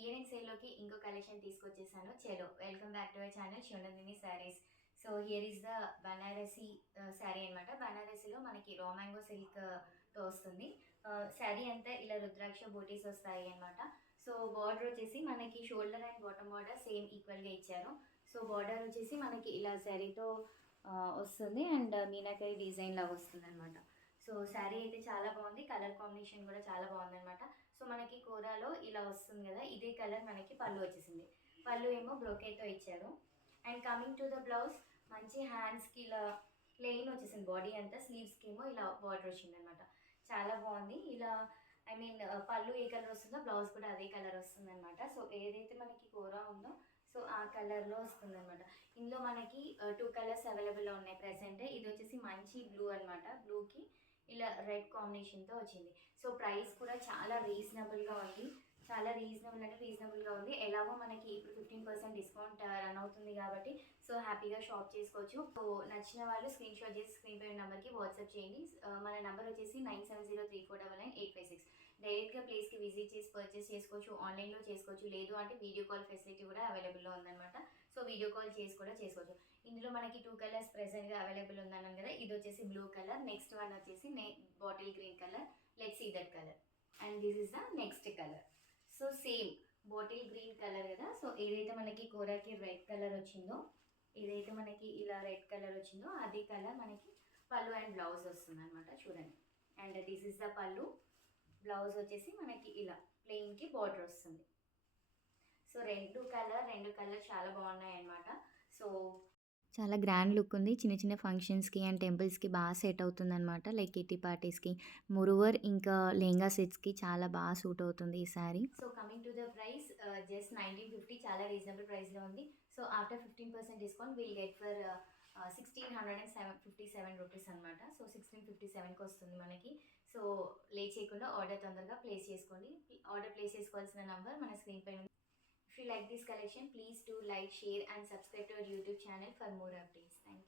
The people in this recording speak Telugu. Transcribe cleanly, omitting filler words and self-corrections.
ఇయర్ ఎండ్ సేల్లోకి ఇంకో కలెక్షన్ తీసుకొచ్చేసాను. చలో welcome back to our channel Sivanandini sarees. So here is the Banarasi sari అనమాట. బనారసిలో మనకి రా మ్యాంగో సిల్క్తో వస్తుంది. శారీ అంతా ఇలా రుద్రాక్ష బూటీస్ వస్తాయి అనమాట. సో బార్డర్ వచ్చేసి మనకి shoulder and bottom border same ఈక్వల్గా ఇచ్చారు. సో బార్డర్ వచ్చేసి మనకి ఇలా శారీతో వస్తుంది అండ్ మీనాకరి డిజైన్ లాగా వస్తుంది అనమాట. సో శారీ అయితే చాలా బాగుంది, కలర్ కాంబినేషన్ కూడా చాలా బాగుందన్నమాట. సో మనకి కూరలో ఇలా వస్తుంది కదా, ఇదే కలర్ మనకి పళ్ళు వచ్చేసింది. పళ్ళు ఏమో బ్రోకేతో ఇచ్చారు. And coming to the blouse, మంచి హ్యాండ్స్కి ఇలా ప్లెయిన్ వచ్చేసింది, బాడీ అంతా. స్లీవ్స్కి ఏమో ఇలా బార్డర్ వచ్చింది అనమాట. చాలా బాగుంది. ఇలా ఐ మీన్ పళ్ళు ఏ కలర్ వస్తుందో బ్లౌజ్ కూడా అదే కలర్ వస్తుంది అనమాట. సో ఏదైతే మనకి కూర ఉందో సో ఆ కలర్లో వస్తుంది అనమాట. ఇందులో మనకి 2 కలర్స్ అవైలబుల్లో ఉన్నాయి ప్రెసెంట్. ఇది వచ్చేసి మంచి బ్లూ అనమాట. బ్లూకి ఇలా రెడ్ కాంబినేషన్తో వచ్చింది. సో ప్రైస్ కూడా చాలా రీజనబుల్గా ఉంది. చాలా రీజనబుల్ అంటే రీజనబుల్గా ఉంది. ఎలాగో మనకి ఇప్పుడు 15% డిస్కౌంట్ రన్ అవుతుంది కాబట్టి సో హ్యాపీగా షాప్ చేసుకోవచ్చు. సో నచ్చిన వాళ్ళు స్క్రీన్ షాట్ చేసి స్క్రీన్ పై నెంబర్కి వాట్సాప్ చేయండి. మన నెంబర్ వచ్చేసి 9703499856. డైరెక్ట్గా ప్లేస్కి విజిట్ చేసి పర్చేస్ చేసుకోవచ్చు, ఆన్లైన్లో చేసుకోవచ్చు. లేదు అంటే వీడియో కాల్ ఫెసిలిటీ కూడా అవైలబుల్లో ఉందన్నమాట. సో వీడియో కాల్ చేసి కూడా చేసుకోవచ్చు. ఇందులో మనకి 2 కలర్స్ ప్రెసెంట్గా అవైలబుల్ ఉందన్నాను కదా. ఇది వచ్చేసి బ్లూ కలర్, నెక్స్ట్ వన్ వచ్చేసి bottle green colour. Let's see that colour. And this is the next colour. So same bottle green colour కదా. సో ఏదైతే మనకి కూరకి రెడ్ కలర్ వచ్చిందో, ఏదైతే మనకి ఇలా రెడ్ కలర్ వచ్చిందో అదే కలర్ మనకి పళ్ళు అండ్ బ్లౌజ్ వస్తుంది అనమాట. చూడండి. అండ్ దిస్ ఇస్ ద పళ్ళు. బ్లౌజ్ వచ్చేసి మనకి ఇలా ప్లెయిన్కి బార్డర్ వస్తుంది. సో రెండు కలర్ చాలా బాగున్నాయి అన్నమాట. సో చాలా గ్రాండ్ లుక్ ఉంది. చిన్న చిన్న ఫంక్షన్స్కి అండ్ టెంపుల్స్కి బాగా సెట్ అవుతుంది అనమాట. లైక్ కిట్టి పార్టీస్కి, మురువర్ ఇంకా లెహంగా సెట్స్కి చాలా బాగా సూట్ అవుతుంది ఈ sari. So coming to the price, just 1950, చాలా రీజనబుల్ ప్రైస్లో ఉంది. So after 15% discount will get for 1657 rupees అనమాట. సో 1657కి వస్తుంది మనకి. సో లేట్ చేయకుండా ఆర్డర్ తొందరగా ప్లేస్ చేసుకోండి. ఆర్డర్ ప్లేస్ చేసుకోవాల్సిన నంబర్ మన స్క్రీన్ పైన. If you like this collection, please do like, share and subscribe to our YouTube channel for more updates. Thank you.